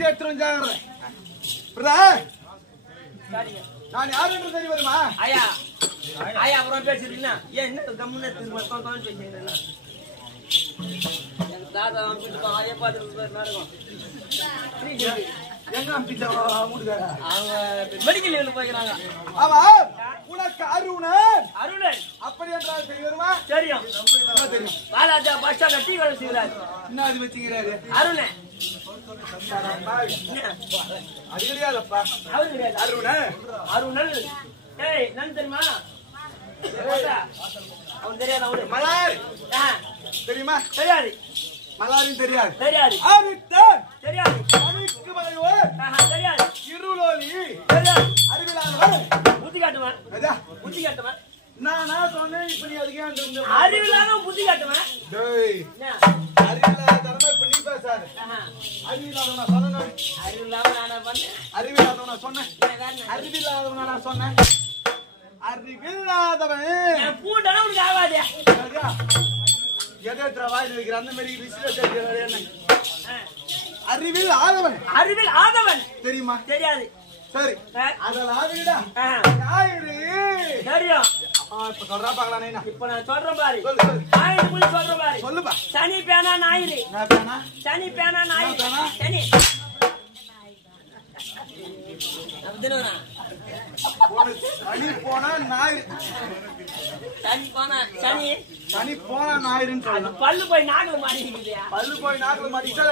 தேத்திரம் ஜாகர நான் யாரு என்று தெரிய வருமா? ஐயா ஐயா அப்புறம் பேசிருக்கீங்கன்னா ஏன் என்ன கம்முன்னு பேசுறீங்க? தாத்தா அமைச்சுட்டு ஐயா பார்த்துட்டு நடக்கும். எங்க அம்பிச்சா அவங்க மெடிக்கல் லெவலில் போய்க்கிறாங்க. ஆமா உனக்கு அருணன் அருணன் அப்படி என்றால் தெரிய வருமா? தெரியும் தெரியும். பாலாஜா பஸ் ஸ்டாண்ட்ல டீ கடை செய்கிறாரு. என்ன அது வச்சுக்கிறாரு? அருணன் அது கிடையாதுப்பா. அவரு கிடையாது. அருணன் அருணன் ஏய் நான் தெரியுமா? அவன் தெரியாது. அவரு மலர் தெரியுமா? தெரியாது. மலரின் தெரியாது. தெரியாது. ஆதித்தன் தெரியாது. அணிக்கு மலையோர் தெரியாது. இருளொளி தெரியாது. அறிவிலாதவன் புத்தி காட்டுவான். புத்தி காட்டுவான். நான் சொன்னேன். இப்ப நீ அதுக்கே அறிவில்லாத புத்தி காட்டுவான். அறிவில்லாதவன் இப்ப நீ பேசாது. அறிவில்லாதவன் நான் சொன்னேன். அறிவில்லாம நானா பண்ணேன். அறிவில்லாதவன் நான் சொன்னேன். அறிவில்லாதவன் நான் சொன்னேன். அறிவில்லாதவன் பூண்டா உனக்கு ஆகாதே. எதிர வாயில் வைக்கிற அந்த மாதிரி அறிவில் ஆதவன். அறிவில் ஆதவன் தெரியுமா? தெரியாது. சரி அதெல்லாம் தெரியும். இப்ப சொல்றா பாக்கலாம். இப்ப நான் சொல்றேன் பாரு. சொல்லு சொல்றேன் பாரு. சொல்லுப்பா. சனி பேனா ஞாயிறு. சனி பேனா ஞாயிறு. சனி சனி போனா ஞாயிறு. சனி சனி போனா ஞாயிறுன்னு சொல்லு. பல்லு போய் நாக்குல மாட்டிக்கிட்டியா? பல்லு போய் நாக்குல மாட்டிக்கிட்டா